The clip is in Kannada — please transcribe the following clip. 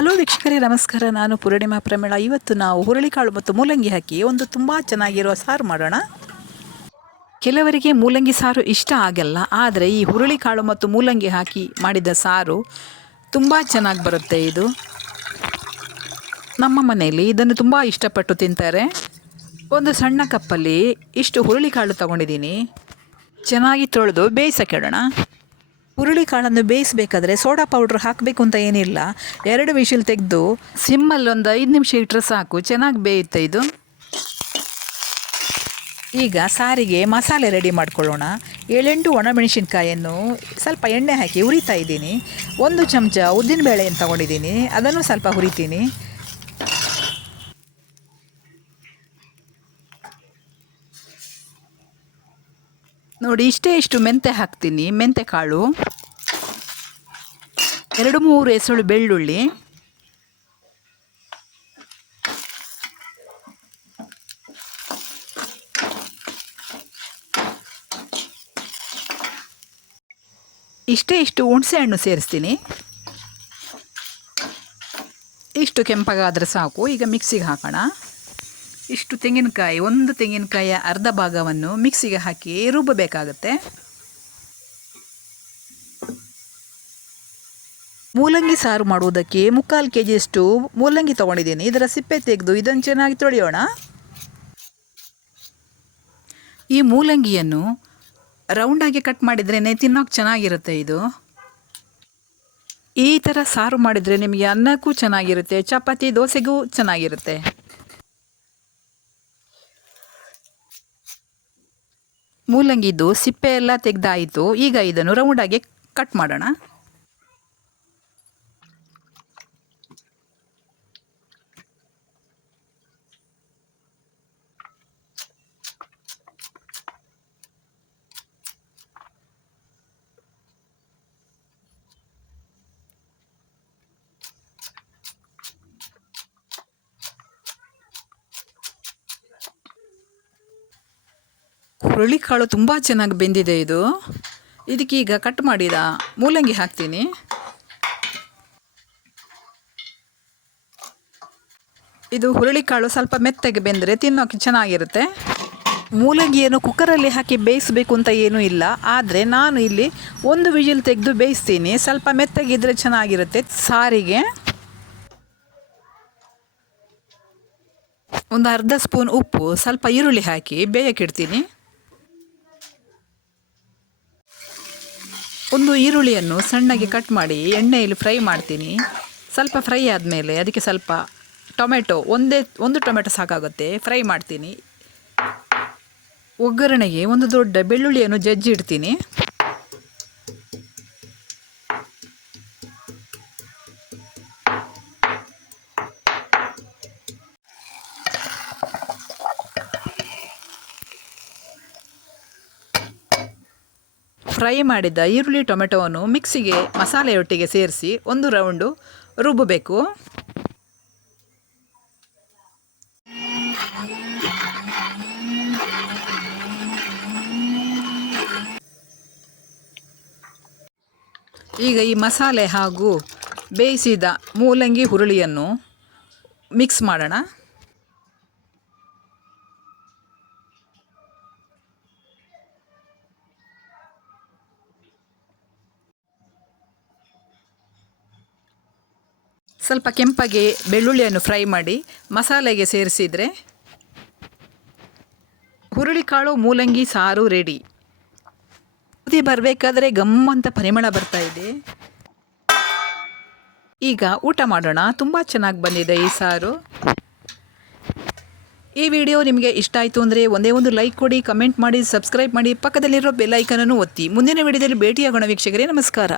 ಹಲೋ ವೀಕ್ಷಕರೇ, ನಮಸ್ಕಾರ. ನಾನು ಪೂರ್ಣಿಮಾ ಪ್ರಮೇಳ. ಇವತ್ತು ನಾವು ಹುರುಳಿಕಾಳು ಮತ್ತು ಮೂಲಂಗಿ ಹಾಕಿ ಒಂದು ತುಂಬ ಚೆನ್ನಾಗಿರುವ ಸಾರು ಮಾಡೋಣ. ಕೆಲವರಿಗೆ ಮೂಲಂಗಿ ಸಾರು ಇಷ್ಟ ಆಗಲ್ಲ, ಆದರೆ ಈ ಹುರುಳಿಕಾಳು ಮತ್ತು ಮೂಲಂಗಿ ಹಾಕಿ ಮಾಡಿದ ಸಾರು ತುಂಬ ಚೆನ್ನಾಗಿ ಬರುತ್ತೆ ಇದು. ನಮ್ಮ ಮನೆಯಲ್ಲಿ ಇದನ್ನು ತುಂಬ ಇಷ್ಟಪಟ್ಟು ತಿಂತಾರೆ. ಒಂದು ಸಣ್ಣ ಕಪ್ಪಲ್ಲಿ ಇಷ್ಟು ಹುರುಳಿಕಾಳು ತಗೊಂಡಿದ್ದೀನಿ. ಚೆನ್ನಾಗಿ ತೊಳೆದು ಬೇಯಿಸಕ್ಕಿಡೋಣ ಹುರುಳಿಕಾಳನ್ನು ಬೇಯಿಸಬೇಕಾದ್ರೆ ಸೋಡಾ ಪೌಡ್ರ್ ಹಾಕಬೇಕು ಅಂತ ಏನಿಲ್ಲ. ಎರಡು ವಿಷಲ್ ತೆಗೆದು ಸಿಮ್ಮಲ್ಲಿ ಒಂದು ಐದು ನಿಮಿಷ ಇಟ್ಟರೆ ಸಾಕು. ಚೆನ್ನಾಗಿ ಬೇಯುತ್ತೆ ಇದು. ಈಗ ಸಾರಿಗೆ ಮಸಾಲೆ ರೆಡಿ ಮಾಡ್ಕೊಳ್ಳೋಣ. ಏಳೆಂಟು ಒಣಮೆಣಸಿನ್ಕಾಯನ್ನು ಸ್ವಲ್ಪ ಎಣ್ಣೆ ಹಾಕಿ ಹುರಿತಾ ಇದ್ದೀನಿ. ಒಂದು ಚಮಚ ಉದ್ದಿನಬೇಳೆಯನ್ನು ತಗೊಂಡಿದ್ದೀನಿ. ಅದನ್ನು ಸ್ವಲ್ಪ ಹುರಿತೀನಿ. ನೋಡಿ, ಇಷ್ಟೇ ಇಷ್ಟು ಮೆಂತೆ ಹಾಕ್ತೀನಿ. ಮೆಂತೆ ಕಾಳು. ಎರಡು ಮೂರು ಎಸಳು ಬೆಳ್ಳುಳ್ಳಿ. ಇಷ್ಟೇ ಇಷ್ಟು ಹುಣಸೆ ಹಣ್ಣು ಸೇರಿಸ್ತೀನಿ. ಇಷ್ಟು ಕೆಂಪಗಾದರೆ ಸಾಕು. ಈಗ ಮಿಕ್ಸಿಗೆ ಹಾಕೋಣ. ಇಷ್ಟು ತೆಂಗಿನಕಾಯಿ, ಒಂದು ತೆಂಗಿನಕಾಯಿಯ ಅರ್ಧ ಭಾಗವನ್ನು ಮಿಕ್ಸಿಗೆ ಹಾಕಿ ರುಬ್ಬಬೇಕಾಗತ್ತೆ. ಮೂಲಂಗಿ ಸಾರು ಮಾಡುವುದಕ್ಕೆ ಮುಕ್ಕಾಲು ಕೆ ಜಿಯಷ್ಟು ಮೂಲಂಗಿ ತೊಗೊಂಡಿದ್ದೀನಿ. ಇದರ ಸಿಪ್ಪೆ ತೆಗೆದು ಇದನ್ನು ಚೆನ್ನಾಗಿ ತೊಳೆಯೋಣ. ಈ ಮೂಲಂಗಿಯನ್ನು ರೌಂಡಾಗಿ ಕಟ್ ಮಾಡಿದ್ರೇ ತಿನ್ನೋಕೆ ಚೆನ್ನಾಗಿರುತ್ತೆ ಇದು. ಈ ಥರ ಸಾರು ಮಾಡಿದರೆ ನಿಮಗೆ ಅನ್ನಕ್ಕೂ ಚೆನ್ನಾಗಿರುತ್ತೆ, ಚಪಾತಿ, ದೋಸೆಗೂ ಚೆನ್ನಾಗಿರುತ್ತೆ. ಮೂಲಂಗಿದ್ದು ಸಿಪ್ಪೆ ಎಲ್ಲ ತೆಗೆದಾಯಿತು. ಈಗ ಇದನ್ನು ರೌಂಡಾಗಿ ಕಟ್ ಮಾಡೋಣ. ಹುರುಳಿಕಾಳು ತುಂಬ ಚೆನ್ನಾಗಿ ಬೆಂದಿದೆ ಇದು. ಇದಕ್ಕೆ ಈಗ ಕಟ್ ಮಾಡಿದ ಮೂಲಂಗಿ ಹಾಕ್ತೀನಿ. ಇದು ಹುರುಳಿ ಕಾಳು ಸ್ವಲ್ಪ ಮೆತ್ತಗೆ ಬೆಂದರೆ ತಿನ್ನೋಕೆ ಚೆನ್ನಾಗಿರುತ್ತೆ. ಮೂಲಂಗಿಯನ್ನು ಕುಕ್ಕರಲ್ಲಿ ಹಾಕಿ ಬೇಯಿಸಬೇಕು ಅಂತ ಏನೂ ಇಲ್ಲ. ಆದರೆ ನಾನು ಇಲ್ಲಿ ಒಂದು ವಿಜಿಲ್ ತೆಗೆದು ಬೇಯಿಸ್ತೀನಿ. ಸ್ವಲ್ಪ ಮೆತ್ತಗಿದ್ರೆ ಚೆನ್ನಾಗಿರುತ್ತೆ ಸಾರಿಗೆ. ಒಂದು ಅರ್ಧ ಸ್ಪೂನ್ ಉಪ್ಪು, ಸ್ವಲ್ಪ ಈರುಳ್ಳಿ ಹಾಕಿ ಬೇಯಕ್ಕಿಡ್ತೀನಿ ಒಂದು ಈರುಳ್ಳಿಯನ್ನು ಸಣ್ಣಗೆ ಕಟ್ ಮಾಡಿ ಎಣ್ಣೆಯಲ್ಲಿ ಫ್ರೈ ಮಾಡ್ತೀನಿ. ಸ್ವಲ್ಪ ಫ್ರೈ ಆದಮೇಲೆ ಅದಕ್ಕೆ ಸ್ವಲ್ಪ ಟೊಮೆಟೊ, ಒಂದೇ, ಒಂದು ಟೊಮೆಟೊ ಸಾಕಾಗುತ್ತೆ. ಫ್ರೈ ಮಾಡ್ತೀನಿ. ಒಗ್ಗರಣೆಗೆ ಒಂದು ದೊಡ್ಡ ಬೆಳ್ಳುಳ್ಳಿಯನ್ನು ಜಜ್ಜಿ ಇಡ್ತೀನಿ ಫ್ರೈ ಮಾಡಿದ ಈರುಳ್ಳಿ ಟೊಮೆಟೊವನ್ನು ಮಿಕ್ಸಿಗೆ ಮಸಾಲೆಯೊಟ್ಟಿಗೆ ಸೇರಿಸಿ ಒಂದು ರೌಂಡು ರುಬ್ಬಬೇಕು. ಈಗ ಈ ಮಸಾಲೆ ಹಾಗೂ ಬೇಯಿಸಿದ ಮೂಲಂಗಿ ಹುರುಳಿಯನ್ನು ಮಿಕ್ಸ್ ಮಾಡೋಣ. ಸ್ವಲ್ಪ ಕೆಂಪಗೆ ಬೆಳ್ಳುಳ್ಳಿಯನ್ನು ಫ್ರೈ ಮಾಡಿ ಮಸಾಲೆಗೆ ಸೇರಿಸಿದರೆ ಹುರುಳಿಕಾಳು ಮೂಲಂಗಿ, ಸಾರು ರೆಡಿ ಕುದಿ ಬರಬೇಕಾದ್ರೆ ಗಮ್ಮಂತ ಪರಿಮಳ ಬರ್ತಾ ಇದೆ. ಈಗ ಊಟ ಮಾಡೋಣ. ತುಂಬ ಚೆನ್ನಾಗಿ ಬಂದಿದೆ ಈ ಸಾರು. ಈ ವಿಡಿಯೋ ನಿಮಗೆ ಇಷ್ಟ ಆಯಿತು ಅಂದರೆ ಒಂದೇ ಒಂದು ಲೈಕ್ ಕೊಡಿ ಕಮೆಂಟ್ ಮಾಡಿ ಸಬ್ಸ್ಕ್ರೈಬ್ ಮಾಡಿ. ಪಕ್ಕದಲ್ಲಿರೋ ಬೆಲ್ ಐಕನನ್ನು ಒತ್ತಿ. ಮುಂದಿನ ವಿಡಿಯೋದಲ್ಲಿ ಭೇಟಿಯಾಗೋಣ ವೀಕ್ಷಕರೇ, ನಮಸ್ಕಾರ.